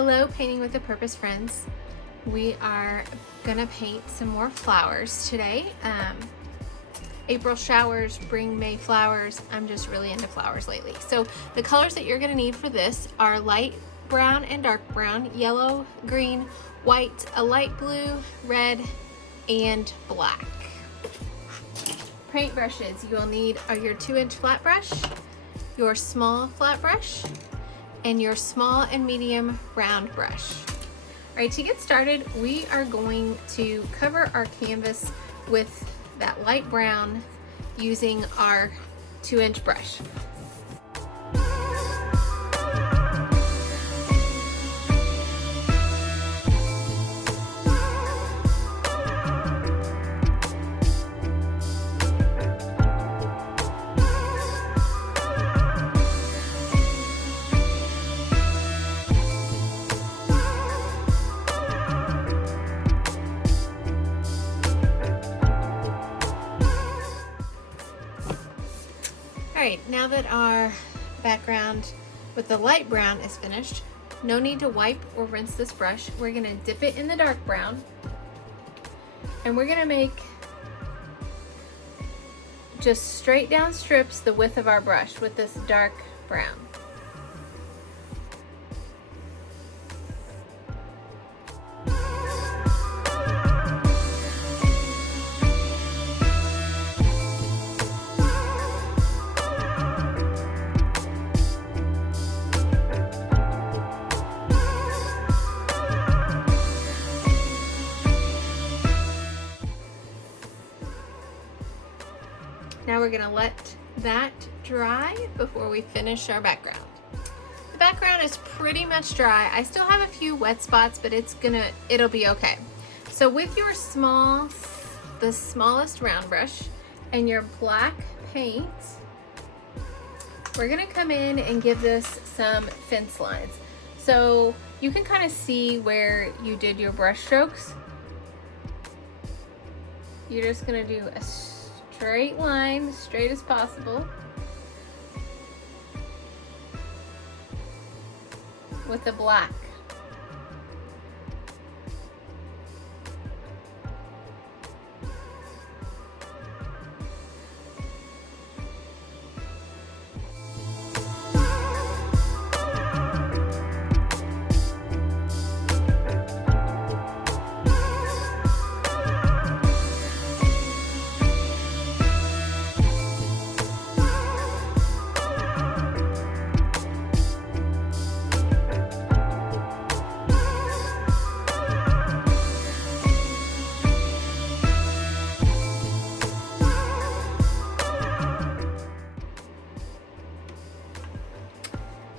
Hello, Painting with a Purpose friends. We are gonna paint some more flowers today. April showers bring May flowers. I'm just really into flowers lately. So the colors that you're gonna need for this are light brown and dark brown, yellow, green, white, a light blue, red, and black. Paint brushes you will need are your 2-inch flat brush, your small flat brush, and your small and medium round brush. All right, to get started, we are going to cover our canvas with that light brown using our 2-inch brush. Alright, now that our background with the light brown is finished, no need to wipe or rinse this brush. We're going to dip it in the dark brown, and we're going to make just straight down strips the width of our brush with this dark brown. Now we're gonna let that dry before we finish our background. The background is pretty much dry. I still have a few wet spots, but it'll be okay. So with your the smallest round brush and your black paint, we're gonna come in and give this some fence lines. So you can kind of see where you did your brush strokes. You're just gonna do a straight line, as straight as possible, with the black.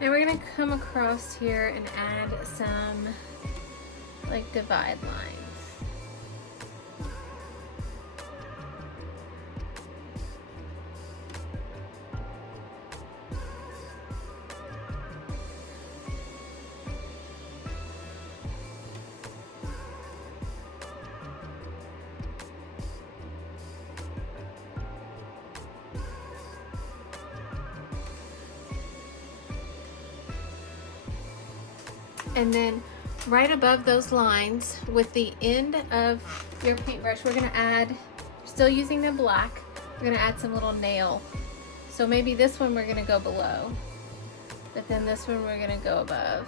Now we're going to come across here and add some like divide lines. And then right above those lines with the end of your paintbrush, we're going to add, still using the black, we're going to add some little nail. So maybe this one we're going to go below, but then this one we're going to go above.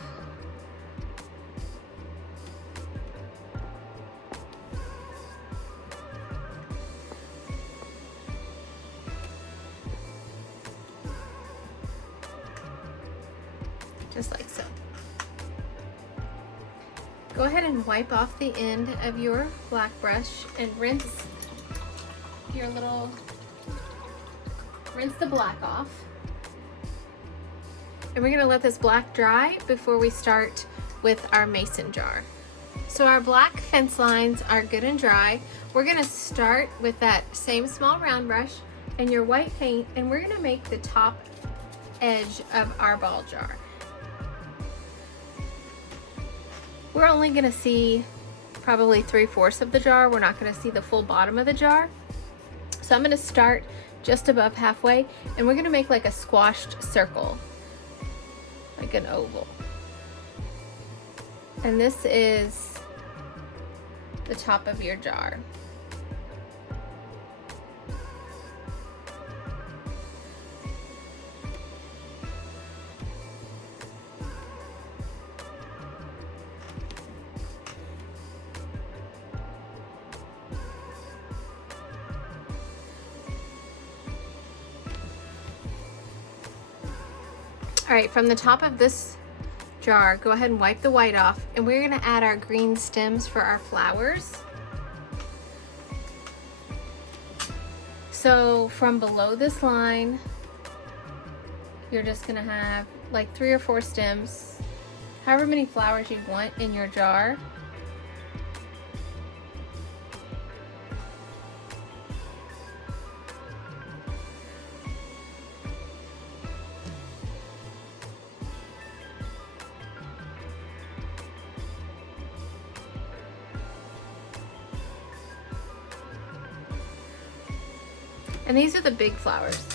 Just like so. Go ahead and wipe off the end of your black brush and rinse the black off. And we're gonna let this black dry before we start with our mason jar. So our black fence lines are good and dry. We're gonna start with that same small round brush and your white paint, and we're gonna make the top edge of our ball jar. We're only gonna see probably 3/4 of the jar. We're not gonna see the full bottom of the jar. So I'm gonna start just above halfway, and we're gonna make like a squashed circle, like an oval. And this is the top of your jar. All right, from the top of this jar, go ahead and wipe the white off, and we're gonna add our green stems for our flowers. So from below this line, you're just gonna have like 3 or 4 stems, however many flowers you want in your jar. And these are the big flowers.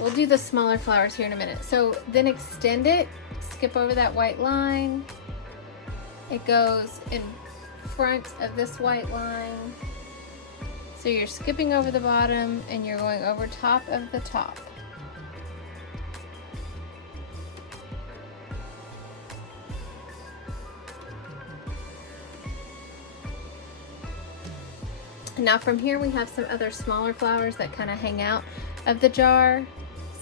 We'll do the smaller flowers here in a minute. So then extend it, skip over that white line. It goes in front of this white line. So you're skipping over the bottom and you're going over top of the top. Now from here we have some other smaller flowers that kind of hang out of the jar.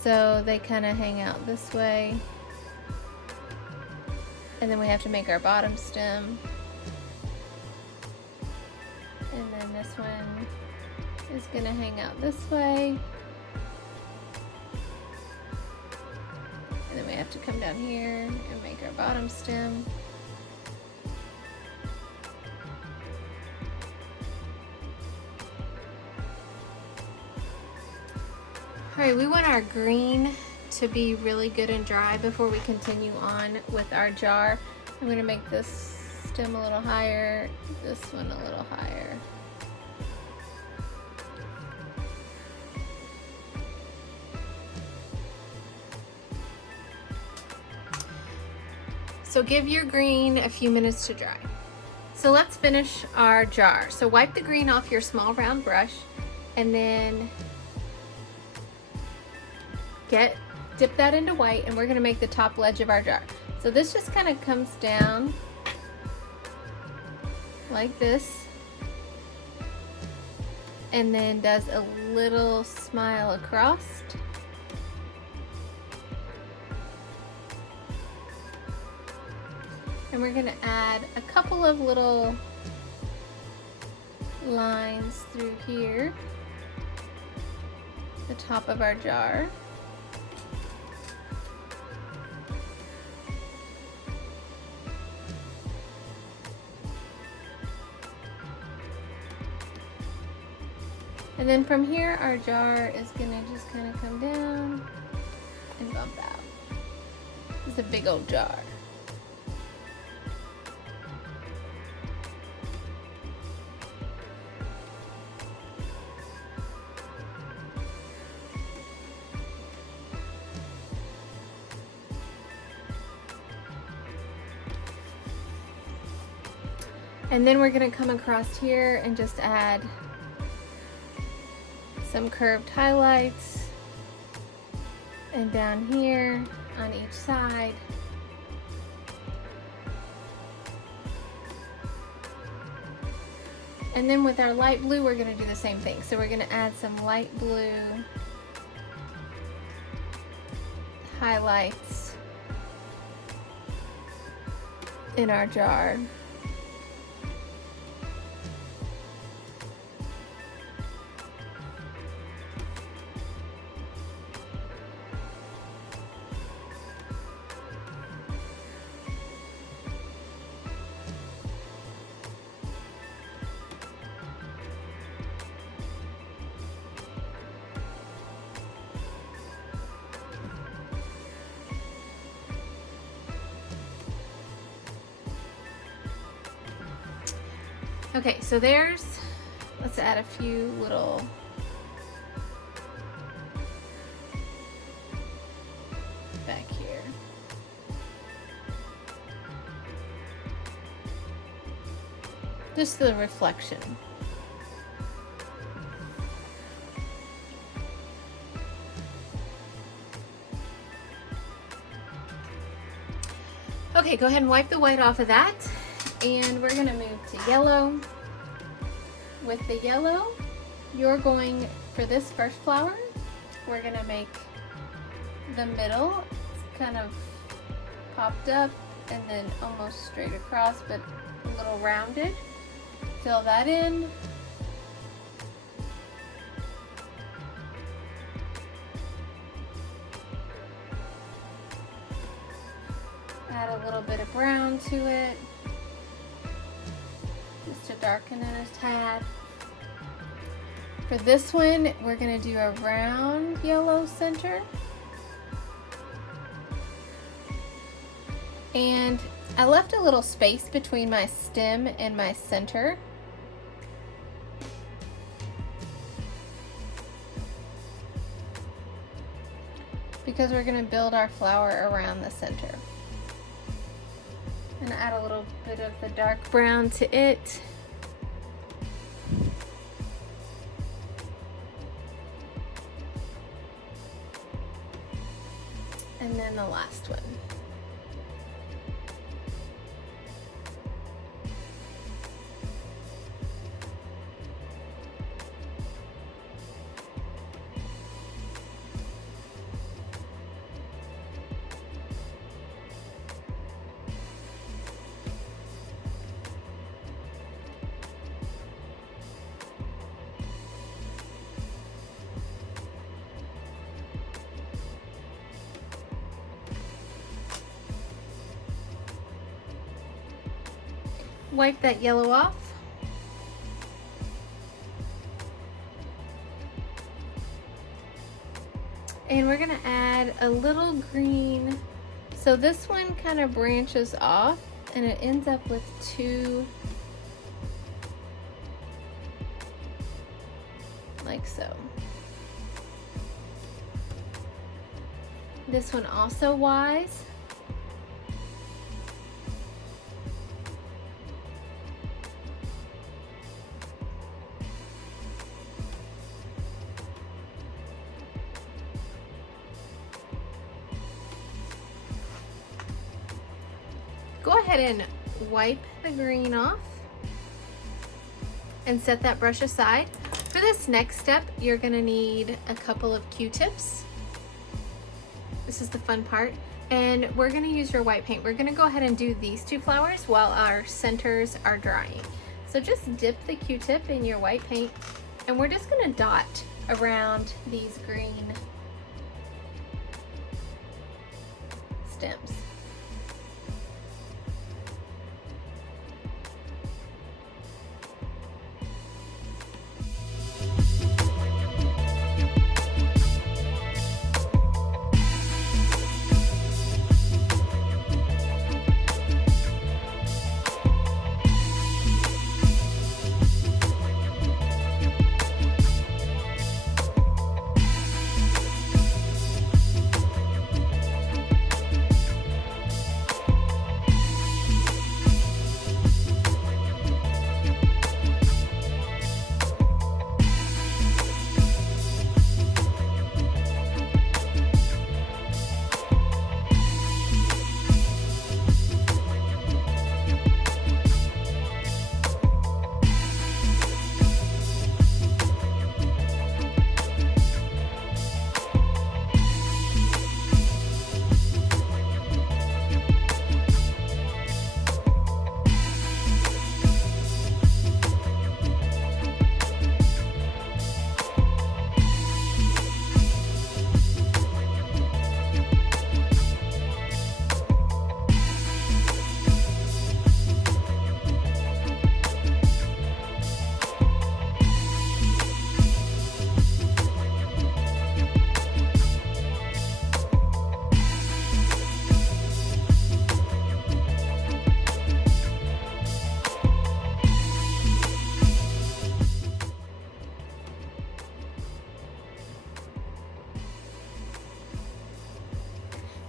So they kind of hang out this way. And then we have to make our bottom stem. And then this one is going to hang out this way. And then we have to come down here and make our bottom stem. All right, we want our green to be really good and dry before we continue on with our jar. I'm going to make this stem a little higher, this one a little higher. So give your green a few minutes to dry. So let's finish our jar. So wipe the green off your small round brush and then dip that into white, and we're going to make the top ledge of our jar. So this just kind of comes down like this and then does a little smile across. And we're going to add a couple of little lines through here, the top of our jar. And then from here, our jar is gonna just kind of come down and bump out. It's a big old jar. And then we're gonna come across here and just add some curved highlights, and down here on each side. And then with our light blue, we're going to do the same thing. So we're going to add some light blue highlights in our jar. Okay, so let's add a few little back here. just the reflection. Okay, go ahead and wipe the white off of that. And we're gonna move to yellow. With the yellow, you're going, for this first flower, we're gonna make the middle, it's kind of popped up and then almost straight across, but a little rounded. Fill that in. Add a little bit of brown to it, just to darken it a tad. For this one, we're gonna do a round yellow center. And I left a little space between my stem and my center. Because we're gonna build our flower around the center. And add a little bit of the dark brown to it. And then the last one. Wipe that yellow off. And we're gonna add a little green. So this one kind of branches off and it ends up with two, like so. This one also wise. Go ahead and wipe the green off and set that brush aside. For this next step, you're gonna need a couple of Q-tips. This is the fun part. And we're gonna use your white paint. We're gonna go ahead and do these two flowers while our centers are drying. So just dip the Q-tip in your white paint and we're just gonna dot around these green stems.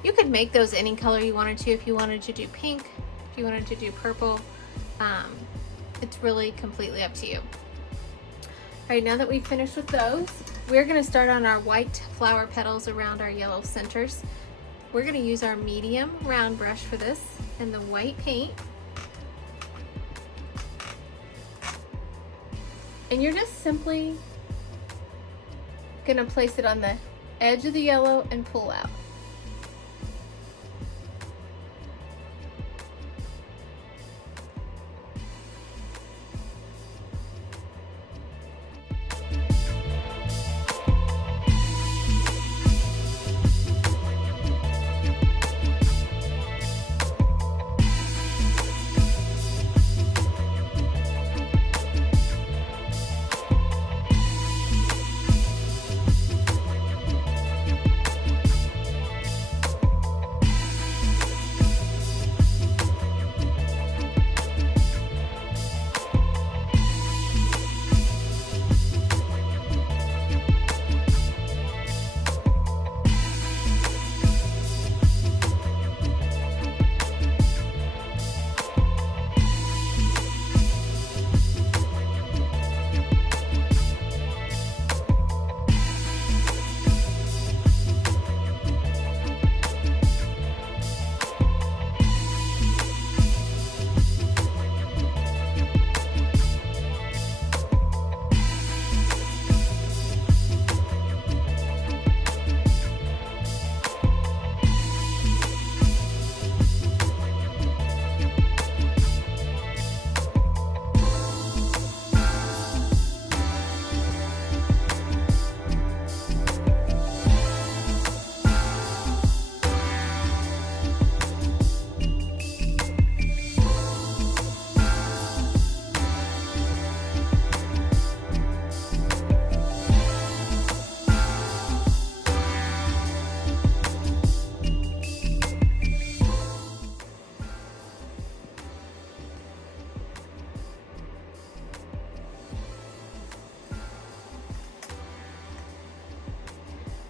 You could make those any color you wanted to. If you wanted to do pink, if you wanted to do purple, It's really completely up to you. All right, now that we've finished with those, we're gonna start on our white flower petals around our yellow centers. We're gonna use our medium round brush for this and the white paint. And you're just simply gonna place it on the edge of the yellow and pull out.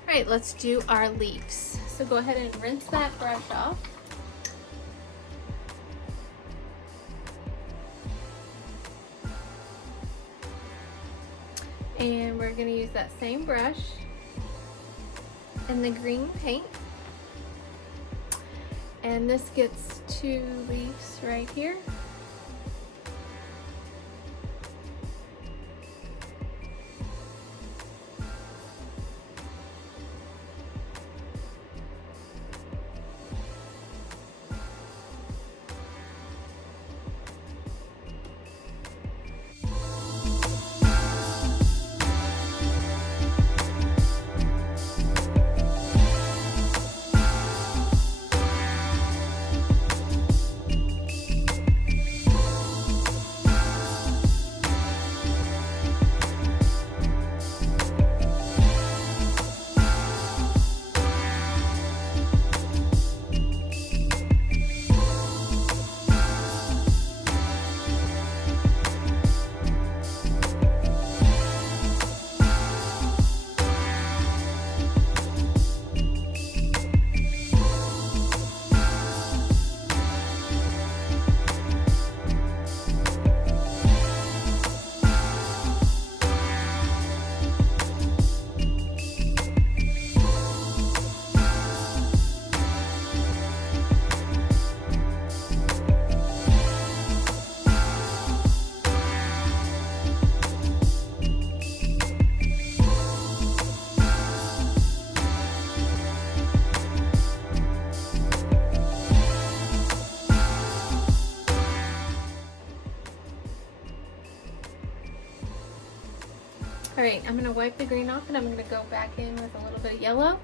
All right, let's do our leaves. So go ahead and rinse that brush off. And we're gonna use that same brush and the green paint. And this gets 2 leaves right here. All right, I'm gonna wipe the green off and I'm gonna go back in with a little bit of yellow.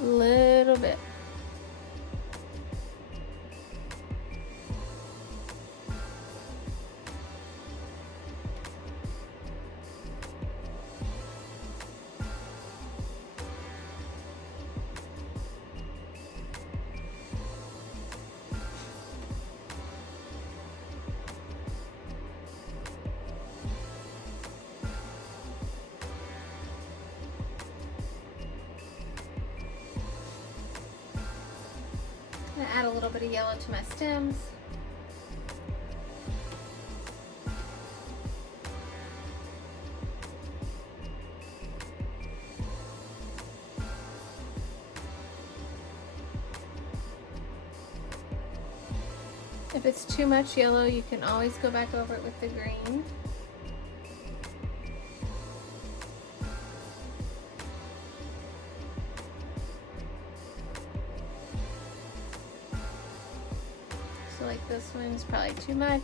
Little bit. I'm gonna add a little bit of yellow to my stems. If it's too much yellow, you can always go back over it with the green. So like this one's probably too much.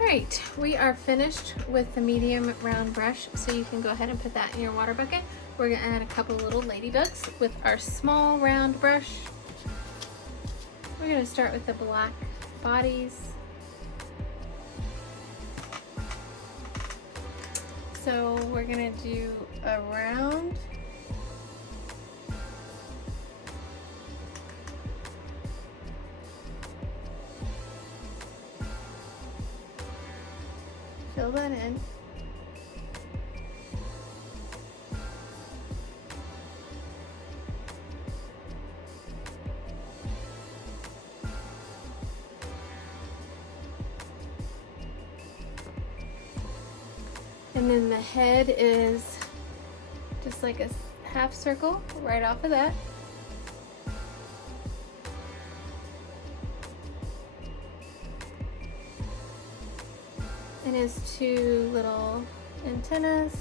Alright, we are finished with the medium round brush, so you can go ahead and put that in your water bucket. We're going to add a couple little ladybugs with our small round brush. We're going to start with the black bodies. So we're going to do a round. Fill that in. And then the head is just like a half circle right off of that. And his two little antennas.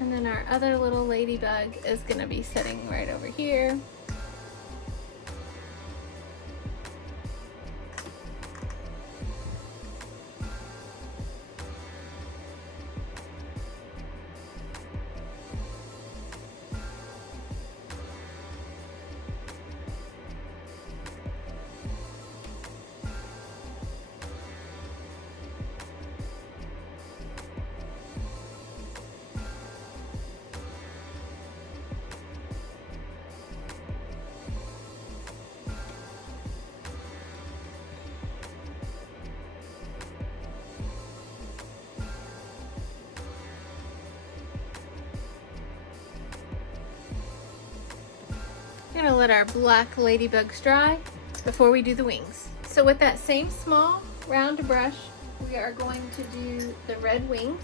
And then our other little ladybug is going to be sitting right over here. We're gonna let our black ladybugs dry before we do the wings. So with that same small round brush, we are going to do the red wings.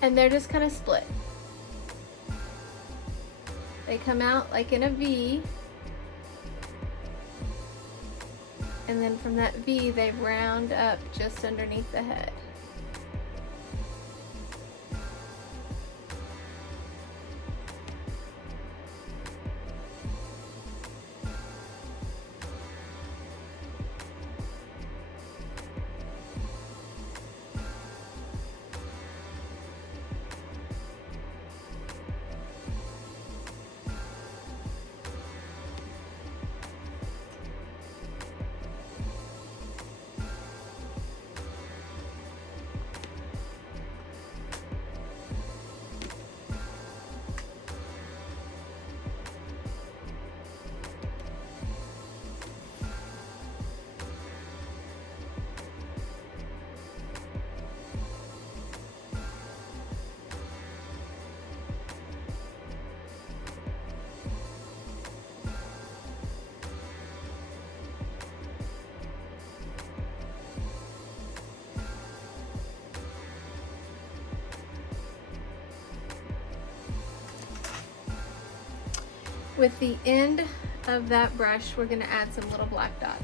And they're just kind of split. They come out like in a V. And then from that V, they round up just underneath the head. With the end of that brush, we're gonna add some little black dots.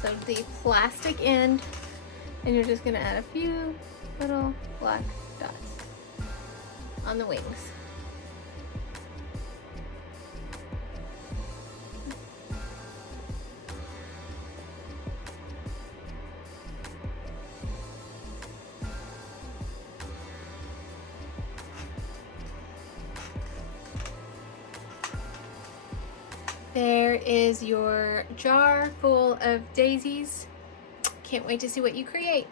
So the plastic end, and you're just gonna add a few little black dots. on the wings. There is your jar full of daisies. Can't wait to see what you create.